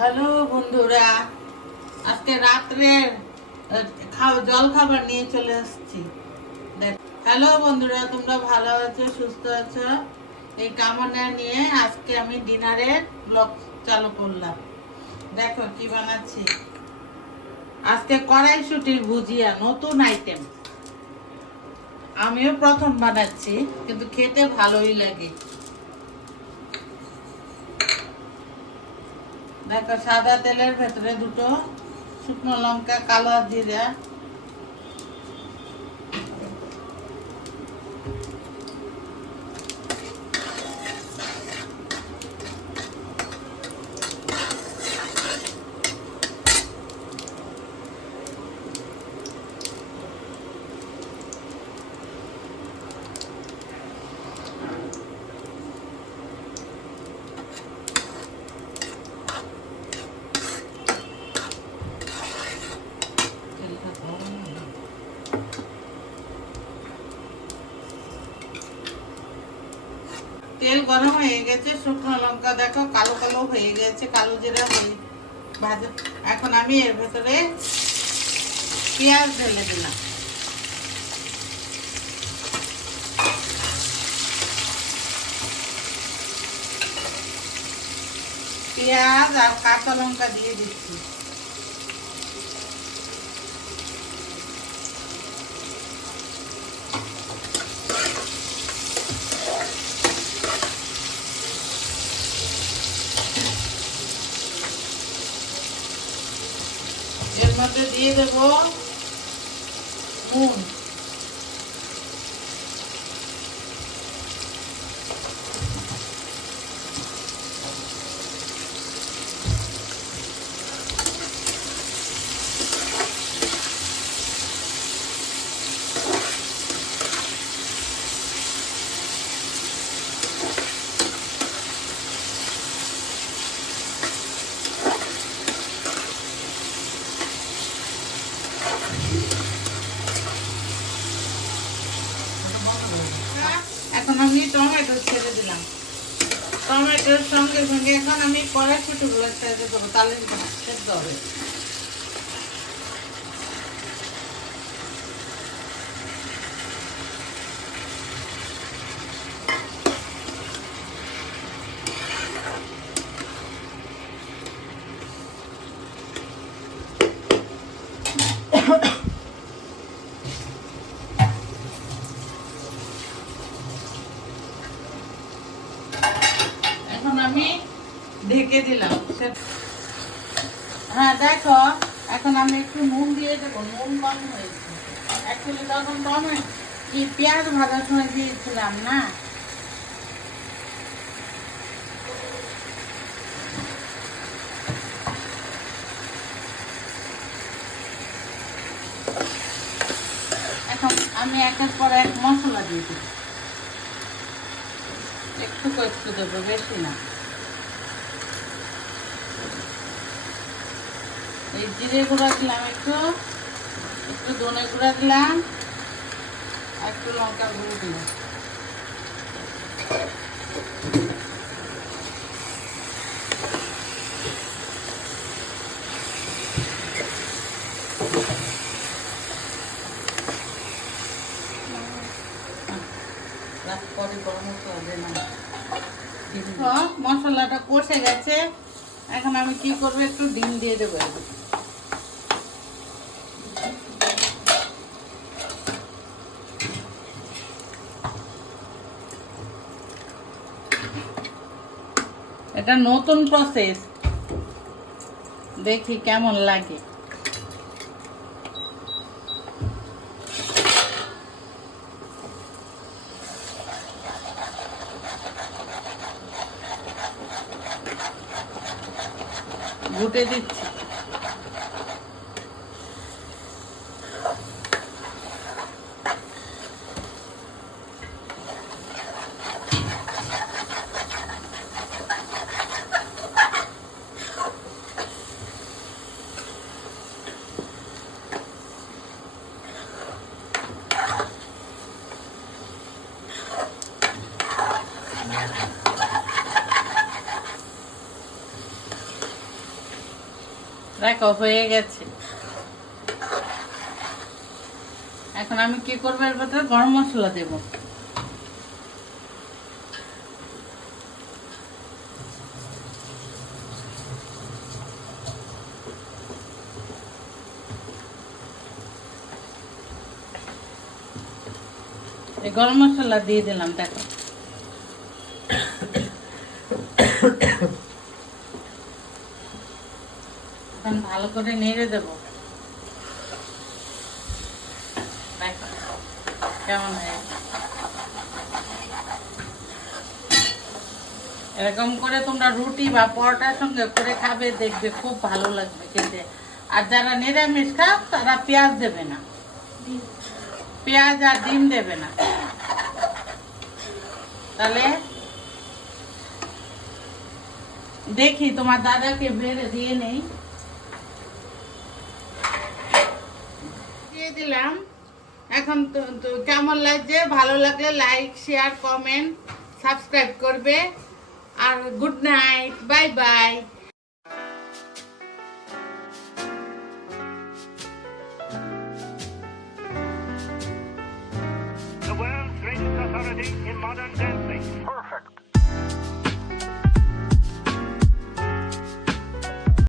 Hello বন্ধুরা, আজকে রাত্রের জল খাবার নিয়ে চলে আসছি। হ্যালো বন্ধুরা, তোমরা ভালো আছো, সুস্থ আছো? এই কামনা নিয়ে আজকে আমি ডিনারের ব্লগ চালু করলাম। দেখো কি বানাচ্ছি। আজকে কড়াইশুঁটির ভুজিয়া, নতুন আইটেম। আমিও প্রথম বানাচ্ছি, কিন্তু খেতে ভালোই লাগে। দেখো, সাদা তেলের ভেতরে দুটো শুকনো লঙ্কা, কালো জিরা, তেল গরম হয়ে গেছে, শুকনো লঙ্কা দেখো কালো কালো হয়ে গেছে, কালো জিরা হয়ে ভাজা। এখন আমি এর ভেতরে পেঁয়াজ ঢেলে দিলাম। পেঁয়াজ আর কাঁচা লঙ্কা দিয়ে দিচ্ছি। এর মধ্যে দিয়ে দেব নুন, এখন আমি টমেটো ছেড়ে দিলাম। টমেটোর সঙ্গে সঙ্গে এখন আমি কড়াইশুঁটিগুলো ছেড়ে দেবো, তাহলে সেদ্ধ হবে। এখন আমি ঢেকে দিলাম। হ্যাঁ দেখো, এখন আমি একটু নুন দিয়ে দেবো। নুন কম হয়েছে, অ্যাকচুয়ালি তখন কি পেঁয়াজ ভাজার সময় দিয়েছিলাম না। এখন আমি একের পর এক মশলা দিয়ে দিই। একটু একটু দেবো, বেশি না। এই জিরে গুঁড়া দিলাম, একটু একটু ধনে গুঁড়া দিলাম, আর একটু লঙ্কা গুঁড়ো দিলাম। মশলাটা কষে গেছে, এখন আমি কি করবো, একটু ডিম দিয়ে দেবো। এটা নতুন প্রসেস, দেখি কেমন লাগে। ঘুটে দিচ্ছি। দেখো হয়ে গেছে। এখন আমি কি করবো, এর ভেতরে গরম মশলা দেব। এই গরম মশলা দিয়ে দিলাম, দেখো। এখন ভালো করে নেড়ে দেবো। দেখো কেমন হয়েছে। এরকম করে তোমরা রুটি বা পরোটার সঙ্গে করে খাবে, দেখবে খুব ভালো লাগবে খেতে। আর যারা নিরামিষ খাও তারা পেঁয়াজ দেবে না, পেঁয়াজ আর ডিম দেবে না। তাহলে দেখি তোমার দাদাকে বেড়ে দিয়ে নেই, দিয়ে দিলাম। এখন তো কেমন লাগছে, ভালো লাগলে লাইক শেয়ার কমেন্ট সাবস্ক্রাইব করবে। আর good night, bye bye. The world's greatest authority in modern dancing. Perfect.